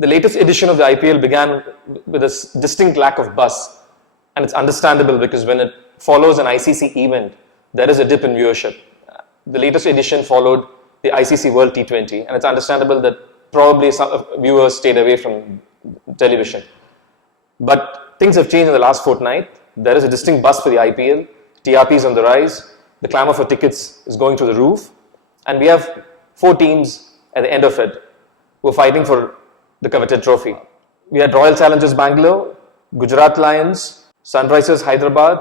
The latest edition of the IPL began with a distinct lack of buzz, and it's understandable because when it follows an ICC event, there is a dip in viewership. The latest edition followed the ICC World T20, and it's understandable that probably some viewers stayed away from television. But things have changed in the last fortnight. There is a distinct buzz for the IPL. TRP is on the rise. The clamour for tickets is going through the roof. And we have 4 teams at the end of it who are fighting for the coveted trophy. We had Royal Challengers Bangalore, Gujarat Lions, Sunrisers Hyderabad,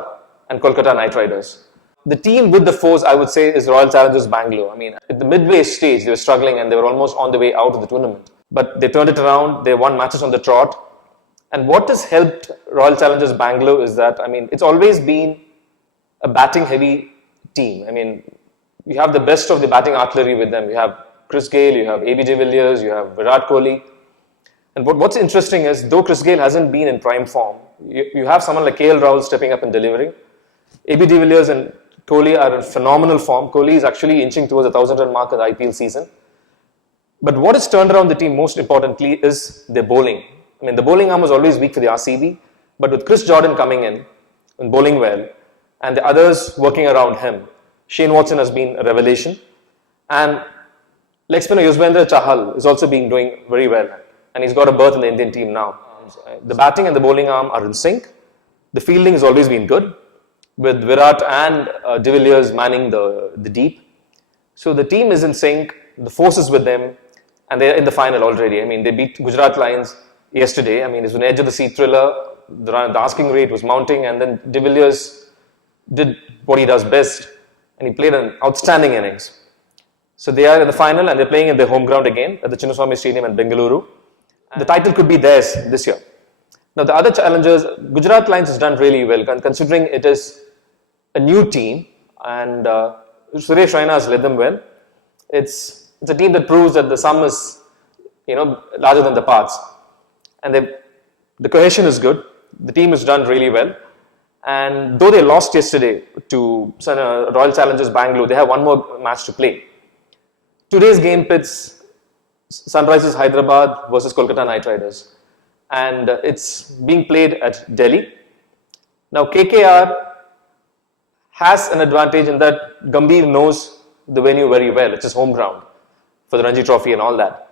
and Kolkata Knight Riders. The team with the force, I would say, is Royal Challengers Bangalore. I mean, at the midway stage, they were struggling and they were almost on the way out of the tournament. But they turned it around, they won matches on the trot. And what has helped Royal Challengers Bangalore is that, I mean, it's always been a batting-heavy team. I mean, you have the best of the batting artillery with them. You have Chris Gayle, you have AB de Villiers, you have Virat Kohli. And what's interesting is, though Chris Gayle hasn't been in prime form, you have someone like KL Rahul stepping up and delivering. AB de Villiers and Kohli are in phenomenal form. Kohli is actually inching towards the 1,000-run mark of the IPL season. But what has turned around the team most importantly is their bowling. I mean, the bowling arm was always weak for the RCB, but with Chris Jordan coming in and bowling well, and the others working around him, Shane Watson has been a revelation. And leg spinner Yuzvendra Chahal is also doing very well, and he's got a berth in the Indian team now. The batting and the bowling arm are in sync. The fielding has always been good, with Virat and de Villiers manning the deep. So the team is in sync, the force is with them, and they're in the final already. I mean, they beat Gujarat Lions yesterday. I mean, it's an edge of the seat thriller. The asking rate was mounting, and then de Villiers did what he does best, and he played an outstanding innings. So they are in the final, and they're playing at their home ground again at the Chinnaswamy Stadium in Bengaluru. The title could be theirs this year. Now, the other challengers, Gujarat Lions has done really well, considering it is a new team, and Suresh Raina has led them well. It's a team that proves that the sum is, larger than the parts. And the cohesion is good. The team has done really well. And though they lost yesterday to Royal Challengers Bangalore, they have one more match to play. Today's game pits Sunrisers Hyderabad versus Kolkata Knight Riders. And it's being played at Delhi. Now, KKR has an advantage in that Gambhir knows the venue very well. It's his home ground for the Ranji Trophy and all that.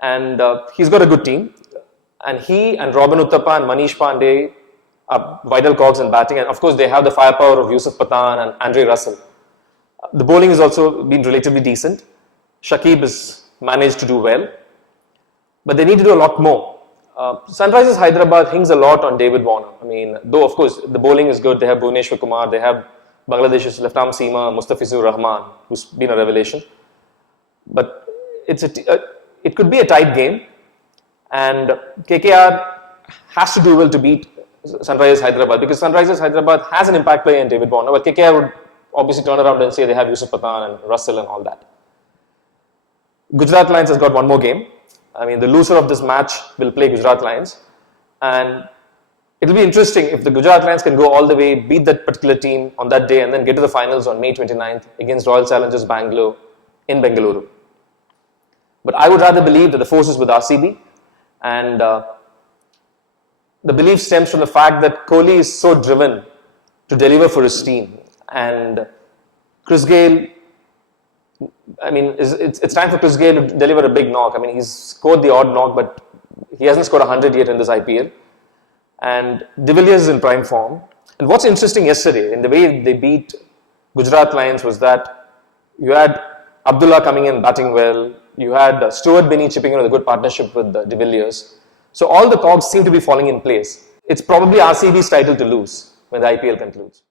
And he's got a good team. And he and Robin Uthappa and Manish Pandey are vital cogs in batting. And of course, they have the firepower of Yusuf Pathan and Andre Russell. The bowling has also been relatively decent. Shakib has managed to do well. But they need to do a lot more. Sunrisers Hyderabad hangs a lot on David Warner. I mean, though of course the bowling is good. They have Bhuvneshwar Kumar. They have Bangladesh's left-arm seamer Mustafizur Rahman, who's been a revelation. But it could be a tight game. And KKR has to do well to beat Sunrisers Hyderabad, because Sunrisers Hyderabad has an impact player in David Warner, but KKR would obviously turn around and say they have Yusuf Pathan and Russell and all that. Gujarat Lions has got one more game. I mean, the loser of this match will play Gujarat Lions, and it will be interesting if the Gujarat Lions can go all the way, beat that particular team on that day, and then get to the finals on May 29th against Royal Challengers Bangalore in Bengaluru. But I would rather believe that the force is with RCB. And the belief stems from the fact that Kohli is so driven to deliver for his team. And Chris Gayle, I mean, it's time for Chris Gayle to deliver a big knock. I mean, he's scored the odd knock, but he hasn't scored 100 yet in this IPL. And de Villiers is in prime form. And what's interesting yesterday, in the way they beat Gujarat Lions, was that you had Abdullah coming in batting well. You had Stuart Binney chipping in with a good partnership with de Villiers. So all the cogs seem to be falling in place. It's probably RCB's title to lose when the IPL concludes.